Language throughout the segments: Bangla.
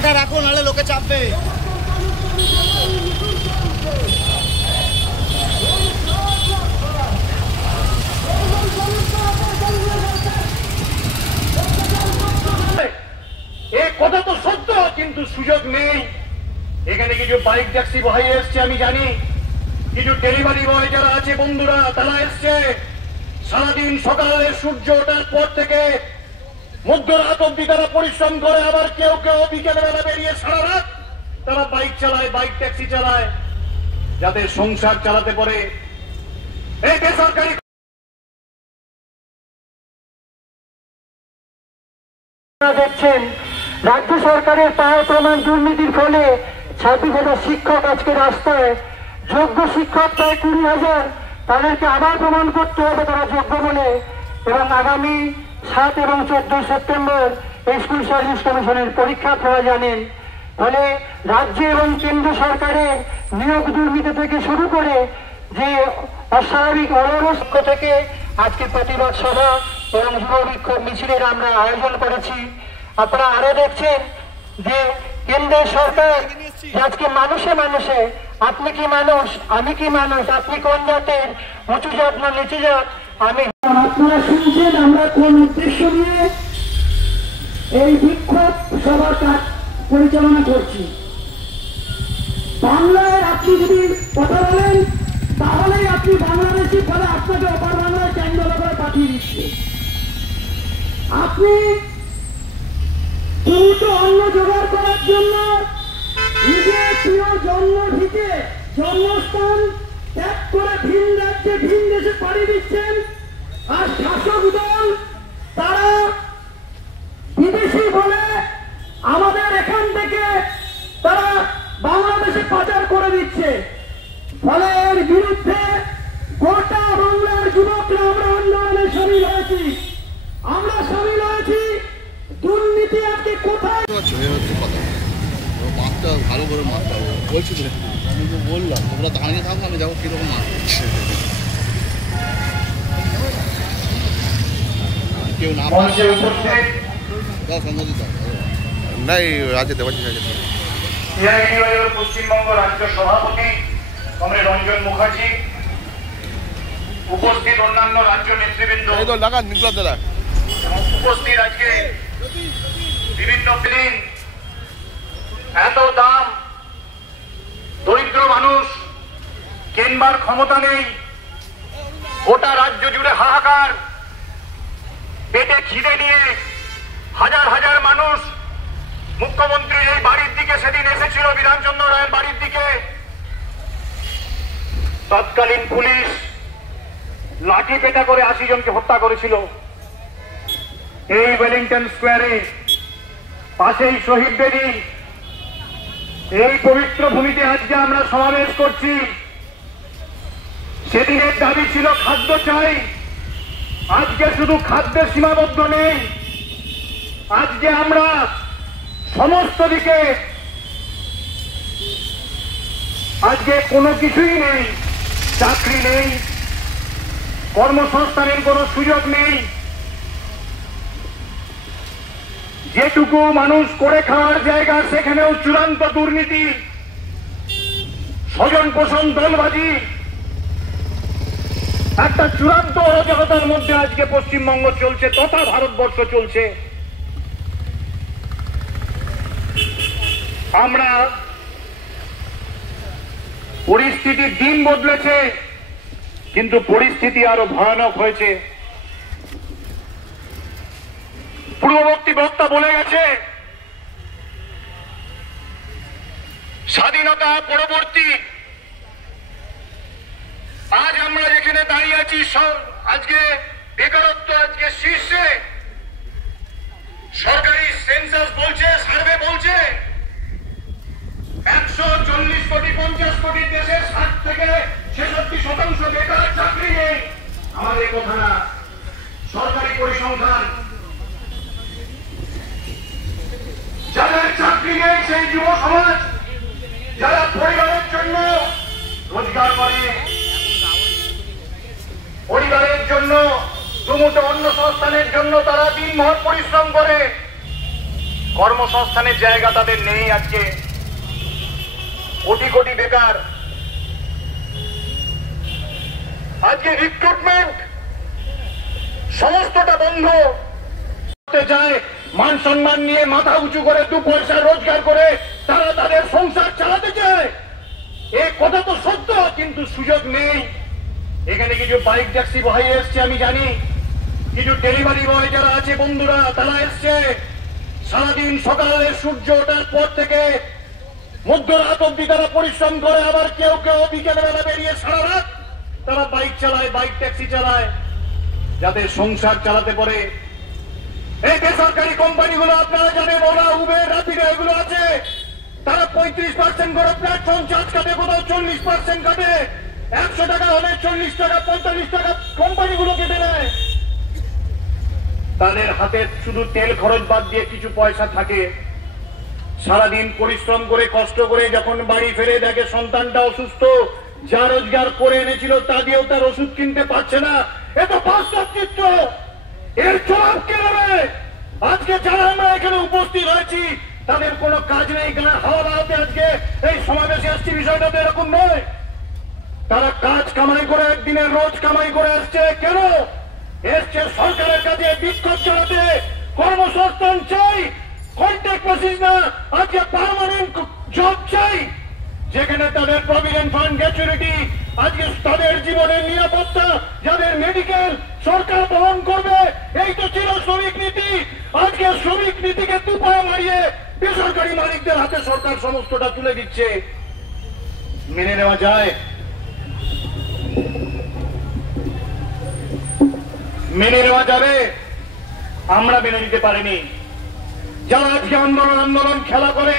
জায়গাটা রাখো, নাহলে লোকে চাপবে। এই কথা তো সত্য, কিন্তু সুযোগ নেই। এখানে কিছু বাইক ট্যাক্সি ভাই এসছে, আমি জানি কিছু ডেলিভারি বয় যারা আছে বন্ধুরা, তারা এসছে। সারাদিন সকালের সূর্য ওঠার পর থেকে মধ্যরাত অব্দি তারা পরিশ্রম করে, আবার কেউ কেউ বিকেলবেলা বেরিয়ে সারা রাত তারা বাইক চালায়, বাইক ট্যাক্সি চালায়, যাতে সংসার চালাতে পারে। এই বেসরকারি দেখছেন রাজ্য সরকারের পায় প্রমাণ দুর্নীতির ফলে 26,000 শিক্ষক আজকে রাস্তায়। যোগ্য শিক্ষক প্রায় 20,000, তাদেরকে আবার প্রমাণ করতে হবে তারা যোগ্য বলে। এবং আগামী 7 এবং 14 সেপ্টেম্বর স্কুল সার্ভিস কমিশনের পরীক্ষা আপনারা জানেন। ফলে রাজ্য এবং কেন্দ্র সরকারের নিয়োগ দুর্নীতি থেকে শুরু করে যে অস্বাভাবিক অনবস্থ থেকে আজকে প্রতিবাদ সভা এবং যুব বিক্ষোভ মিছিলের আমরা আয়োজন করেছি। আপনারা আরো দেখছেন যে কেন্দ্রের সরকার আজকে মানুষে মানুষে, আপনি কি মানুষ, আমি কি মানুষ, আপনি কোন জাতের, উঁচু জাত না নিচু জাত, আমি। আপনারা শুনছেন আমরা কোন উদ্দেশ্য নিয়ে এই বিক্ষোভ সভার কাজ পরিচালনা করছি। বাংলায় আপনি যদি কথা বলেন তাহলেই আপনি বাংলাদেশি, ফলে আপনাকে অপর বাংলায় ক্যান্ডেল করে পাঠিয়ে দিচ্ছে। আপনি দ্রুত অন্ন জোগাড় করার জন্য নিজের প্রিয় জন্মভিটে জন্মস্থান ত্যাগ করে ভিন রাজ্যে ভিন দেশে পাড়ি দিচ্ছেন। আর শাসক দল তারা বিদেশি বলে আমাদের এখান থেকে তারা বাংলাদেশে পাচার করে দিচ্ছে। ফলে এর বিরুদ্ধে গোটা বাংলার যুবকরা আমরা আন্দোলনে সামিল হয়েছি। আমরা সামিল হয়েছি। দুর্নীতি আজকে কোথায় মাছটা ভালো করে মাছটা বলছি তো, আমি তো বললাম তোমরা দাঁড়িয়ে থাকো, আমি যাবো কিরকম মাছ কেউ না সম্মতি নাই রাজ্যে দেওয়াচ্ছি। পশ্চিমবঙ্গ রাজ্য সভাপতি কমরেড রঞ্জন মুখার্জি, উপস্থিত অন্যান্য রাজ্য নেতৃবৃন্দ, উপস্থিত আজকে বিভিন্ন দিন এত দাম, দরিদ্র মানুষ কেনবার ক্ষমতা নেই, গোটা রাজ্য জুড়ে হাহাকার, পেটে খিদে নিয়ে হাজার হাজার মানুষ মুখ্যমন্ত্রীর এই বাড়ির দিকে সেদিন এসেছিল, বিধানচন্দ্র রায়ের বাড়ির দিকে। তৎকালীন পুলিশ লাঠি পেটা করে 80 জনকে হত্যা করেছিল। এই ওয়েলিংটন স্কোয়ারে পাশেই শহীদ বেদি, এই পবিত্র ভূমিতে আজকে আমরা সমাবেশ করছি। সেদিনের দাবি ছিল খাদ্য চাই, আজকে শুধু খাদ্যে সীমাবদ্ধ নেই, আজকে আমরা সমস্ত দিকে আজকে কোনো কিছুই নেই, চাকরি নেই, কর্মসংস্থানের কোনো সুযোগ নেই। যেটুকু মানুষ করে খাওয়ার জায়গা সেখানেও চূড়ান্ত দুর্নীতি, স্বজন পোষণ দলবাজি, একটা চূড়ান্ত অরাজকতার মধ্যে আজকে পশ্চিমবঙ্গ চলছে তথা ভারতবর্ষ চলছে। আমরা পরিস্থিতির দিন বদলেছে, কিন্তু পরিস্থিতি আরো ভয়ানক হয়েছে। পূর্ববর্তী বক্তা বলে গেছে, স্বাধীনতা পরবর্তী আজ আমরা যেখানে দাঁড়িয়ে আছি, আজকে বেকারত্ব আজকে শীর্ষে। সরকারি সেন্সাস বলছে, সার্ভে বলছে 140 কোটি 50 কোটি দেশে 60 থেকে 66% বেকার, চাকরি নেই। আমাদের কথা না, সরকারি পরিসংখ্যান। যাদের চাকরি নেই সেই যুব সমাজ, যারা পরিবারের জন্য রোজগার করে, পরিবারের জন্য দুমুঠো অন্ন সংস্থানের জন্য তারা দিনভর পরিশ্রম করে, কর্মসংস্থানের জায়গা তাদের নেই। আজকে কোটি কোটি বেকার, আজকে রিক্রুটমেন্ট সমস্তটা বন্ধ করতে চায়। মান সম্মান নিয়ে মাথা উঁচু করে 2 পয়সা রোজগার করে তারা তাদের সংসার চালাতে চায়। এই কথা তো সত্য, কিন্তু সুযোগ নেই। এখানে কিছু বাইক ট্যাক্সি ভাই এসছে, আমি জানি কিছু ডেলিভারি বয় যারা আছে বন্ধুরা তারা এসছে। সারাদিন সকালের সূর্য ওঠার পর থেকে মধ্যরাত অব্দি তারা পরিশ্রম করে, আবার কেউ কেউ বিকেলবেলা বেরিয়ে সারা রাত তারা বাইক চালায়, বাইক ট্যাক্সি চালায়, যাতে সংসার চালাতে পারে। এই বেসরকারি কোম্পানিগুলো আপনারা জানেন, ওলা, উবের, র্যাপিডো এগুলো আছে, তারা 35% করে প্ল্যাটফর্ম চার্জ কাটে, কোথাও 40% কাটে। 100 টাকা হলে 40 টাকা 45 টাকা কোম্পানিগুলো কেটে নেয়। তাদের হাতে শুধু তেল খরচ বাদ দিয়ে কিছু পয়সা থাকে। সারাদিন পরিশ্রম করে কষ্ট করে যখন বাড়ি ফেরে দেখে সন্তানটা অসুস্থ, যা রোজগার করে এনেছিল তা দিয়েও তার ওষুধ কিনতে পারছে না। এ তো বাস্তব চিত্র। এর জবাব কে দেবে? আজকে যারা আমরা এখানে উপস্থিত হয়েছি তাদের কোনো কাজ নেই, এখানে হাওয়া দাওয়াতে আজকে এই সমাবেশে আসছি, বিষয়টা তো এরকম নয়। তারা কাজ কামাই করে, একদিনের রোজ কামাই করে আসছে। কেন এসছে? সরকারের কাছে বিক্ষোভ চালাতে। কর্মসংস্থান চাই, কন্ট্রাক্ট বেসিস না, আজকে পার্মানেন্ট জব চাই, যেখানে তাদের প্রভিডেন্ট ফান্ড গ্র্যাচুইটি, আজকে তাদের জীবনের নিরাপত্তা, যাদের মেডিকেল সরকার বহন করবে। এই তো ছিল শ্রমিক নীতি। আজকে শ্রমিক নীতিকে দুপায়ে মারিয়ে বেসরকারি মালিকদের হাতে সরকার সমস্তটা তুলে দিচ্ছে। মেনে নেওয়া যায়? মেনে নেওয়া যাবে? আমরা মেনে নিতে পারিনি। যারা আজকে আন্দোলন খেলা করে,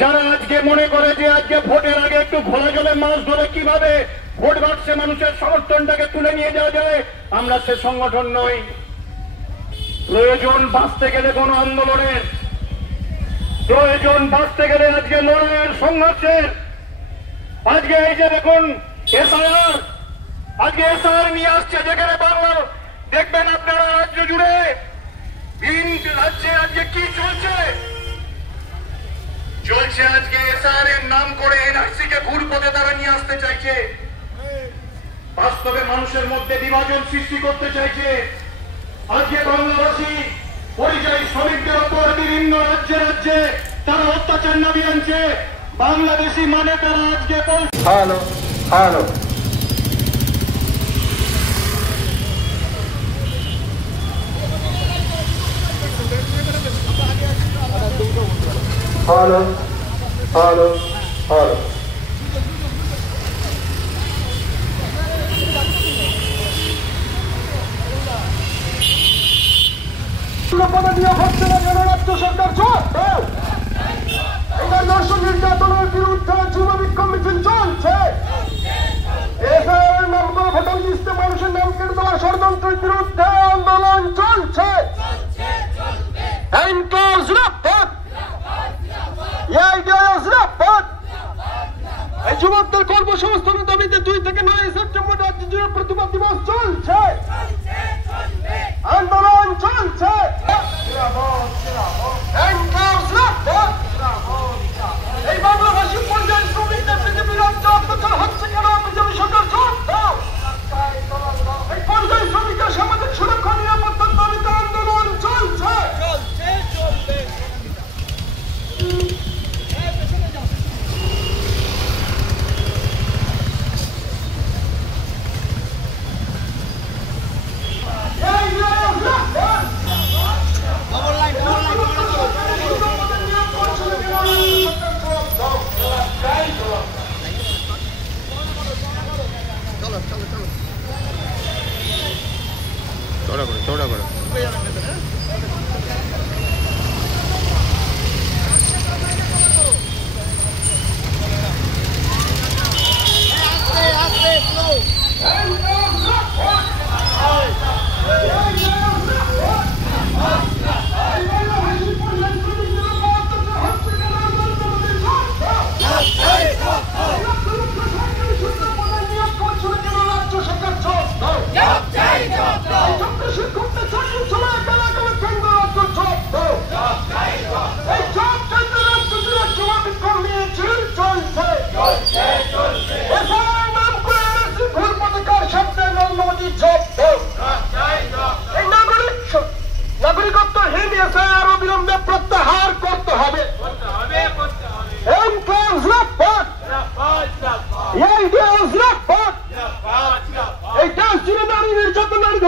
যারা আজকে মনে করে যে আজকে ভোটের আগে একটু ঘোলা জলে মাছ ধরে কিভাবে ভোট বাক্সে মানুষের সমর্থনটাকে তুলে নিয়ে যাওয়া যায়, আমরা সে সংগঠন নই। প্রয়োজন বাঁচতে গেলে কোন আন্দোলনের, প্রয়োজন বাঁচতে গেলে আজকে লড়াইয়ের, সংঘর্ষের। আজকে এই যে দেখুন এসআইআর, আজকে এসআইআর নিয়ে আসছে, যেখানে বাংলা দেখবেন আপনারা রাজ্য জুড়ে ভিন্ন রাজ্যে আজকে কি চলছে আজকে এসআইআর এর নাম করে এনআরসি কে ঘুর পথে তারা নিয়ে আসতে চাইছে। বাস্তবে মানুষের মধ্যে বিভাজন সৃষ্টি করতে চাইছে। আজকে বাংলাভাষী পরিযায়ী শ্রমিকদের ওপর বিভিন্ন রাজ্যে রাজ্যে তারা অত্যাচার নামিয়ে আনছে। বাংলাদেশি মানে তারা আজকে hello hello hello hello hello পদে নিয়োগ হচ্ছে না কেন? রাজ্য সরকার এবার দর্শক নির্যাতনের বিরুদ্ধে যুব বিক্ষোভ মিছিল চলছে। এসআইআর নাম করে ভোটার লিস্টে মানুষের নাম কেটে দেওয়ার ষড়যন্ত্রের বিরুদ্ধে আন্দোলন চলছে। এই যুবকদের কর্মসংস্থানের দাবিতে 2 থেকে 9 সেপ্টেম্বর রাজ্য জুড়ে প্রতিবাদ দিবস চলছে, আন্দোলন চলছে। এই বাংলাভাষী পর্যায়ে শ্রমিকদের বিজেপি রাজ্য অত্যাচার হচ্ছে কেন? বিজেপি সরকার এই পর্যায়ে শ্রমিকদের সামাজিক সুরক্ষা নিরাপত্তার দাবিতে আন্দোলন চলছে। চৌড়া করে শিক্ষকদের চাকরি চলে গেল কেন্দ্র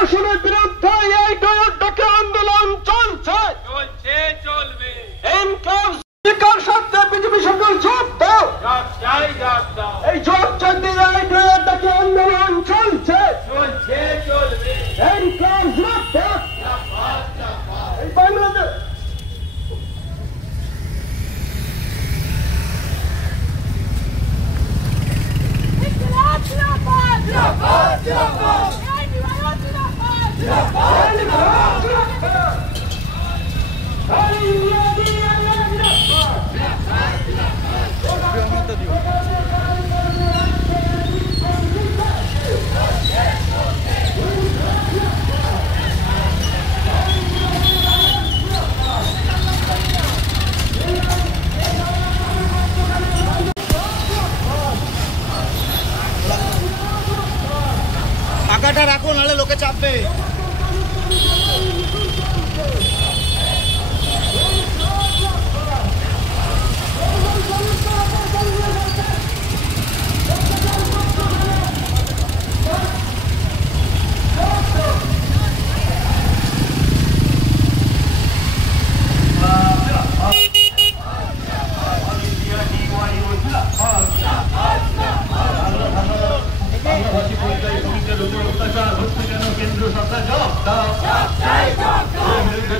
শাসনের বিরুদ্ধে এই ডকে আন্দোলন চলছে, চলবে। ইনকাম সাথে বিজেপি সরকার জবাব দাও, এই জবাব চাইতে এই ডকে আন্দোলন চলছে, চলবে। ইনকাম জবাব দাও। এই বাংলাদেশ টাকাটা রাখো, নাহলে লোকে চাপবে।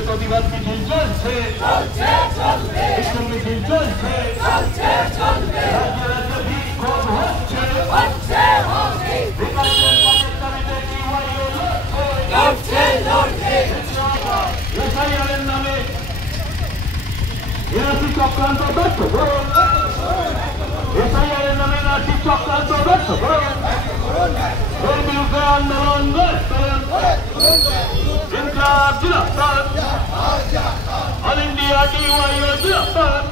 প্রতিবাদ মিছিল চলছে, মিছিল চলছে, রাজ্য রাজ্য বিক্ষোভ হচ্ছে, বিকাশের পথের দাবিতে এসআইআরের নামে এনআরসি চক্রান্ত ব্যর্থ করুন, এসআইআরের নামে এনআরসি চক্রান্ত ব্যর্থ করুন, এর বিরুদ্ধে আন্দোলন করুন। ইনকলাব জিন্দাবাদ, অল ইন্ডিয়া ডিওয়াইও জিন্দাবাদ।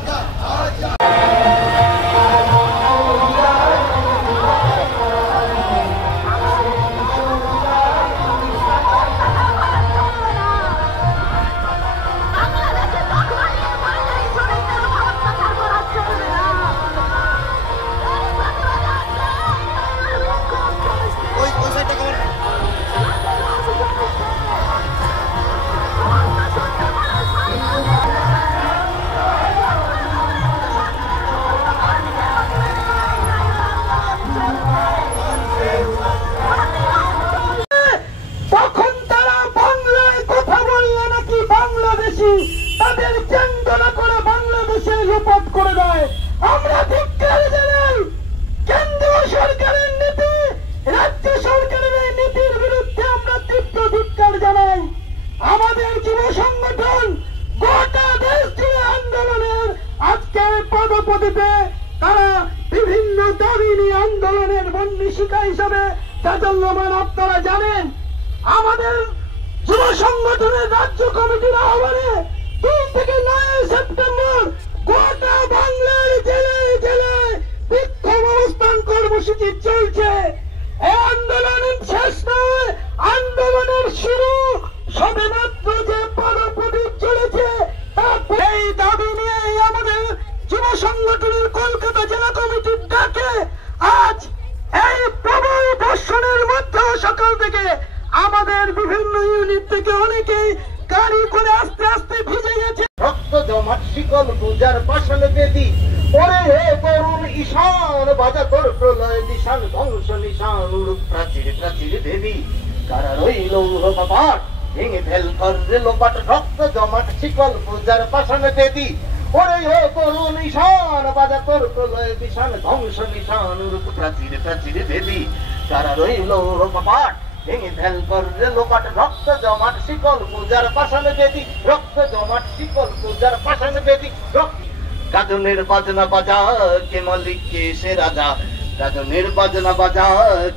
তাদের চেঙ্গলা করে বাংলাদেশে লোপাট করে দেয়। আমরা ধিক্কার জানাই কেন্দ্রীয় সরকারের নীতি, রাজ্য সরকারের এই নীতির বিরুদ্ধে আমরা তীব্র ধিক্কার জানাই। আমাদের যুব সংগঠন গোটা দেশ জুড়ে আন্দোলনের আজকে পদপতিতে তারা বিভিন্ন দাবি নিয়ে আন্দোলনের বন্দিশিকা হিসাবে চাচল্যমান। আপনারা জানেন আমাদের যুব সংগঠনের রাজ্য কমিটির আহ্বানে 3 থেকে 9 সেপ্টেম্বর গোটা বাংলার জেলায় জেলায় বিক্ষোভ অবস্থান কর্মসূচি চলছে। এই আন্দোলনের শেষ নয়, আন্দোলনের শুরু সবেমাত্র যে পদপ্রদীপ চলেছে। এই দাবি নিয়ে আমাদের যুব সংগঠনের কলকাতা জেলা কমিটির ডাকে আজ এই প্রবল বর্ষণের মধ্যে সকাল থেকে আমাদের বিভিন্ন ইউনিট থেকে অনেকেই গাড়ি করে আস্তে আস্তে ভিজে গেছে। রক্ত জমাট শিকল পূজার পাষাণ বেদি, ওরে হে তরুণ ঈশান বাজা তোর প্রলয় দিশান ধ্বংস নিশান উড়ুক প্রাচীর প্রাচীর দেবী, কারা রইল কপাট ভেঙে ফেল কর লোপাট। রক্ত জমাট শিকল পূজার পাষাণ বেদি, ওরে হে তরুণ ঈশান বাজা তোর প্রলয় দিশান ধ্বংস নিশান উড়ুক প্রাচীর প্রাচীর দেবী, কারা রইল কপাট ভেঙে ফেল কর লোপাট। রক্ত জমাট শিকল পূজার পাষাণ বেদি, রক্ত জমাট শিকল পূজার পাষাণ বেদি। গাজনের বাজনা বাজা কে মালিক কে সে রাজা, গাজনের বাজনা বাজা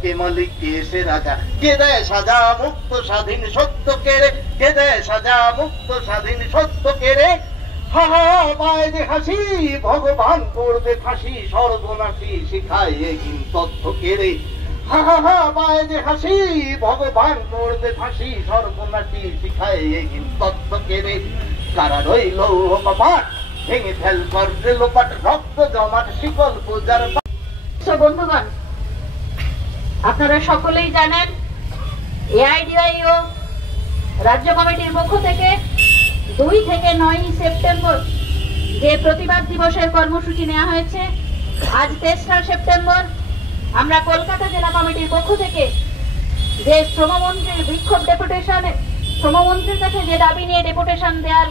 কে মালিক কে সে রাজা। কে দেয় সাজা মুক্ত স্বাধীন সত্য কেড়ে, কে দেয় সাজা মুক্ত স্বাধীন সত্য কেড়ে। হা হা পায় যে হাসি ভগবান করবে ফাঁসি, সর্বনাশী শিখায় এগিন তথ্য কেড়ে। হা হা হা পায় যে হাসি ভগবান করবে ফাঁসি, সর্বনাশী শিখায় এগিন তথ্য কেড়ে। কারা রইল কপাট ভেঙে ফেল করবে লোপাট। রক্ত জমাট শিকল পূজার। বন্ধুগণ, আপনারা সকলেই জানেন এআইডিআইও রাজ্য কমিটির পক্ষ থেকে 2 থেকে 9 সেপ্টেম্বর যে প্রতিবাদ দিবসের কর্মসূচি নেওয়া হয়েছে, আজ 3রা সেপ্টেম্বর আমরা কলকাতা জেলা কমিটির পক্ষ থেকে যে শ্রমমন্ত্রীর বিক্ষোভ ডেপুটেশন, শ্রমমন্ত্রীর কাছে যে দাবি নিয়ে ডেপুটেশন দেওয়ার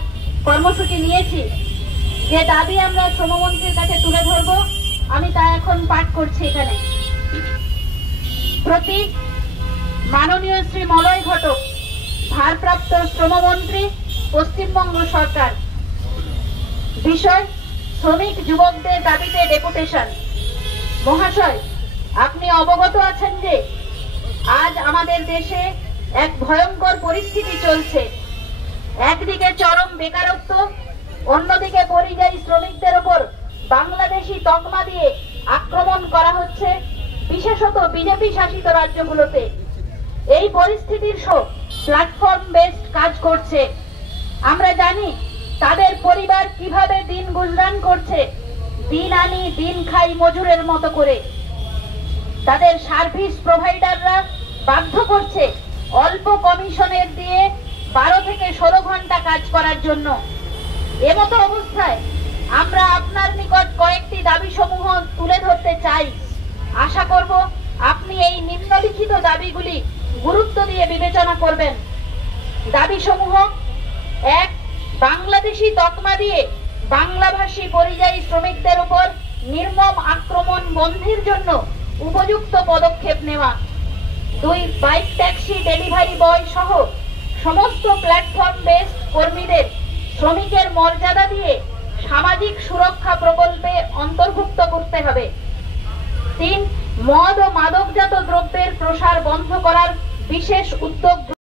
কর্মসূচি নিয়েছি, যে দাবি আমরা শ্রমমন্ত্রীর কাছে তুলে ধরবো, আমি তা এখন পাঠ করছি এখানে। প্রতি মাননীয় শ্রী মলয় ঘটক, ভারপ্রাপ্ত শ্রমমন্ত্রী, পশ্চিমবঙ্গ সরকার। বিষয় শ্রমিক যুবকদের দাবিতে ডেপুটেশন। মহাশয়, আপনি অবগত আছেন যে আজ আমাদের দেশে এক ভয়ঙ্কর পরিস্থিতি চলছে। একদিকে চরম বেকারত্ব, অন্যদিকে পরিযায়ী শ্রমিকদের উপর বাংলাদেশি তকমা দিয়ে আক্রমণ করা হচ্ছে, বিশেষত বিজেপি শাসিত রাজ্যগুলোতে। এই পরিস্থিতির প্ল্যাটফর্ম বেসড কাজ করছে। আমরা জানি তাদের পরিবার কিভাবে দিন গুজরান করছে, দিন আনি দিন খাই মজুরের মতো করে। তাদের সার্ভিস প্রোভাইডাররা বাধ্য করছে অল্প কমিশনের দিয়ে 12 থেকে 16 ঘন্টা কাজ করার জন্য। এমতো অবস্থায় আমরা আপনার নিকট কয়েকটি দাবি সমূহ তুলে ধরতে চাই। আশা করব আপনি এই নিম্নলিখিত দাবিগুলি গুরুত্ব দিয়ে বিবেচনা করবেন। দাবি সমূহ: 1. বাংলাদেশি তকমা দিয়ে বাংলাভাষী পরিযায়ী শ্রমিকদের উপর নির্মম আক্রমণ বন্ধের জন্য উপযুক্ত পদক্ষেপ নেওয়া। 2. বাইক ট্যাক্সি ডেলিভারি বয় সহ সমস্ত প্ল্যাটফর্ম বেসড কর্মীদের শ্রমিকের মর্যাদা দিয়ে সামাজিক সুরক্ষা প্রকল্পে অন্তর্ভুক্ত করতে হবে। 3. মদ ও মাদকজাত দ্রব্যের প্রসার বন্ধ করার বিশেষ উদ্যোগ